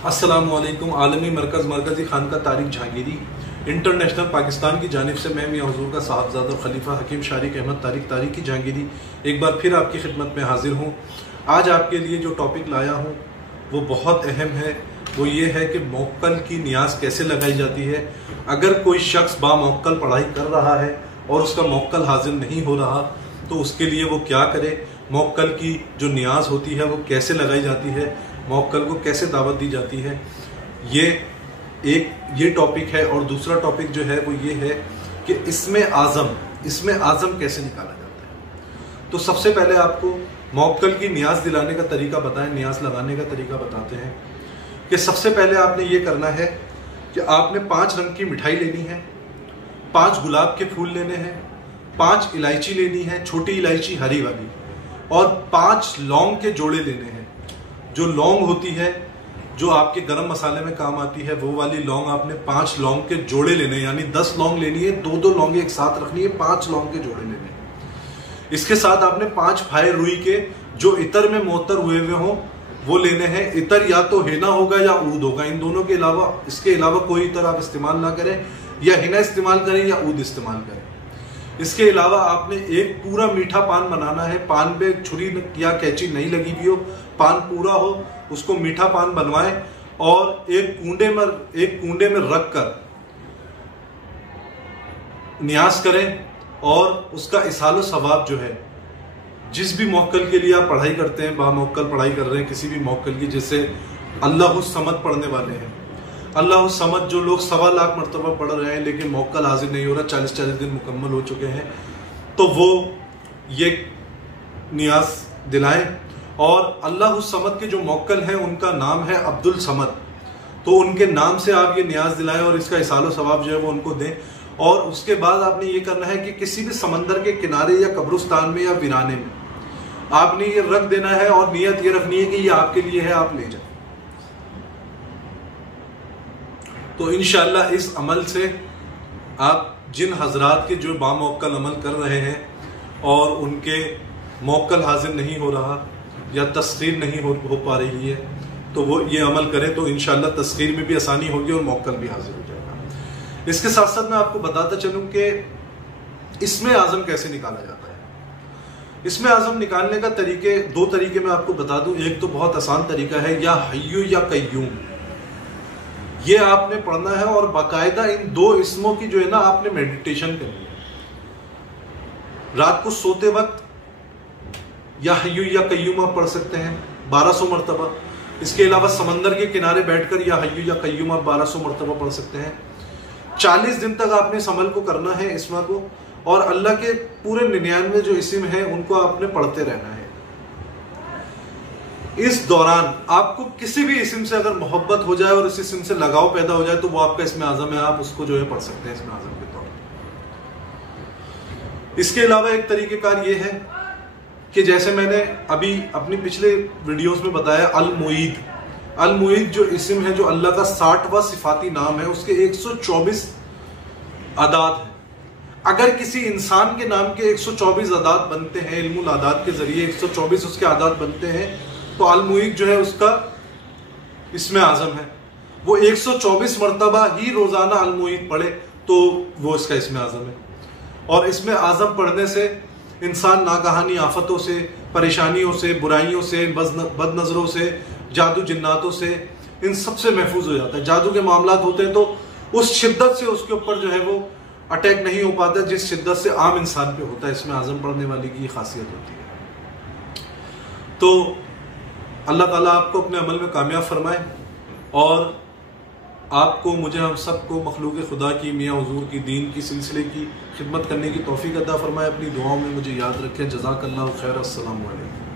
अस्सलामुअलैकुम। आलमी मरकज़ी खानका तारिक जहांगीरी इंटरनेशनल पाकिस्तान की जानिब से मैं मियां हुजूर का साहबजादा खलीफा हकीम शारिक अहमद तारिकी जहांगीरी एक बार फिर आपकी खिदमत में हाजिर हूँ। आज आपके लिए जो टॉपिक लाया हूँ वो बहुत अहम है। वो ये है कि मौक्कल की नियाज कैसे लगाई जाती है। अगर कोई शख्स बामौक्कल पढ़ाई कर रहा है और उसका मौक्कल हाजिर नहीं हो रहा तो उसके लिए वो क्या करे, मौक्कल की जो नियाज होती है वो कैसे लगाई जाती है, मौक्कल को कैसे दावत दी जाती है, ये टॉपिक है। और दूसरा टॉपिक जो है वो ये है कि इसमें आज़म कैसे निकाला जाता है। तो सबसे पहले आपको मौक्कल की नियाज दिलाने का तरीका बताएं, नियाज लगाने का तरीका बताते हैं कि सबसे पहले आपने ये करना है कि आपने 5 रंग की मिठाई लेनी है, 5 गुलाब के फूल लेने हैं, 5 इलायची लेनी है, छोटी इलायची हरी वाली, और 5 लौंग के जोड़े लेने हैं। जो लौंग होती है जो आपके गरम मसाले में काम आती है वो वाली लौंग आपने 5 लौंग के जोड़े लेने हैं, यानी 10 लौंग लेनी है, 2-2 लौंग एक साथ रखनी है, 5 लौंग के जोड़े लेने हैं। इसके साथ आपने 5 फाये रुई के जो इतर में मोतर हुए हुए हों वो लेने हैं। इतर या तो हेना होगा या ऊद होगा, इन दोनों के अलावा इसके अलावा कोई इतर आप इस्तेमाल ना करें, या हेना इस्तेमाल करें या ऊद इस्तेमाल करें। इसके अलावा आपने एक पूरा मीठा पान बनाना है। पान पे छुरी या कैंची नहीं लगी हुई हो, पान पूरा हो, उसको मीठा पान बनवाएं और एक कूंडे में रखकर नियाज करें। और उसका इसालो सवाब जो है, जिस भी मौक्कल के लिए आप पढ़ाई करते हैं, बामौक्कल पढ़ाई कर रहे हैं किसी भी मौक्कल की, जैसे अल्लाह समद पढ़ने वाले हैं, अल्लाह समद जो लोग 1.25 लाख मरतबा पढ़ रहे हैं लेकिन मौक्कल हाजिर नहीं हो रहा, 40 दिन मुकम्मल हो चुके हैं, तो वो ये नियाज दिलाएं। और अल्लाह समद के जो मौक्कल हैं उनका नाम है अब्दुल समद, तो उनके नाम से आप ये नियाज दिलाएं और इसका इसालो सवाब जो है वो उनको दें। और उसके बाद आपने ये करना है कि किसी भी समंदर के किनारे या कब्रिस्तान में या वीराने में आपने ये रख देना है और नियत ये रखनी है कि ये आपके लिए है, आप ले जाए। तो इंशाअल्लाह इस अमल से आप जिन हजरात के जो बामौक्कल अमल कर रहे हैं और उनके मौक्कल हाजिर नहीं हो रहा या तस्खीर नहीं हो पा रही है, तो वो ये अमल करें तो इंशाअल्लाह तस्खीर में भी आसानी होगी और मौक्कल भी हाजिर हो जाएगा। इसके साथ साथ मैं आपको बताता चलूं कि इसमें आज़म कैसे निकाला जाता है। इसमें आज़म निकालने का 2 तरीके मैं आपको बता दूं। एक तो बहुत आसान तरीका है, या हय्यू या कय्यूम, ये आपने पढ़ना है और बाकायदा इन 2 इसमों की जो है ना आपने मेडिटेशन करनी है। रात को सोते वक्त या हय्यू या कय्यूम आप पढ़ सकते हैं 1200 मरतबा। इसके अलावा समंदर के किनारे बैठकर या हय्यू या कय्यूम आप 1200 मरतबा पढ़ सकते हैं। 40 दिन तक आपने इस अमल को करना है, इसमा को, और अल्लाह के पूरे 99 जो इस्म हैं उनको आपने पढ़ते रहना है। इस दौरान आपको किसी भी इस्म से अगर मोहब्बत हो जाए और इस इस्म से लगाव पैदा हो जाए तो वो आपका इसमें आज़म है, आप उसको जो है पढ़ सकते हैं इसमें आज़म के तौर पर। इसके अलावा एक तरीकेकार ये है कि जैसे मैंने अभी अपनी पिछले वीडियोस में बताया, अल मुईद जो इस्म है, जो अल्लाह का 60वां सिफाती नाम है, उसके 124 अदाद है। अगर किसी इंसान के नाम के 124 अदाद बनते हैं, इल्मुल आदाद के जरिए 124 उसके आदाद बनते हैं, तो अल मुईद जो है उसका इसमें आज़म है। वो 124 मरतबा ही रोजाना अल मुईद पढ़े तो वो इसका इसमें आज़म है। और इसमें आज़म पढ़ने से इंसान नागहानी आफतों से, परेशानियों से, बुराइयों से, बद नजरों से, जादू जिन्नातों से, इन सब से महफूज हो जाता है। जादू के मामलात होते हैं तो उस शिद्दत से उसके ऊपर जो है वो अटैक नहीं हो पाता जिस शिद्दत से आम इंसान पे होता है। इसमें आज़म पढ़ने वाले की खासियत होती है। तो अल्लाह ताला आपको अपने अमल में कामयाब फरमाए और आपको, मुझे, हम सबको मखलूक खुदा की, मियाँ हुजूर की, दीन की सिलसिले की खिदमत करने की तौफीक अता फरमाए। अपनी दुआओं में मुझे याद रखें। जज़ाकल्लाहु खैर। अस्सलामु अलैकुम।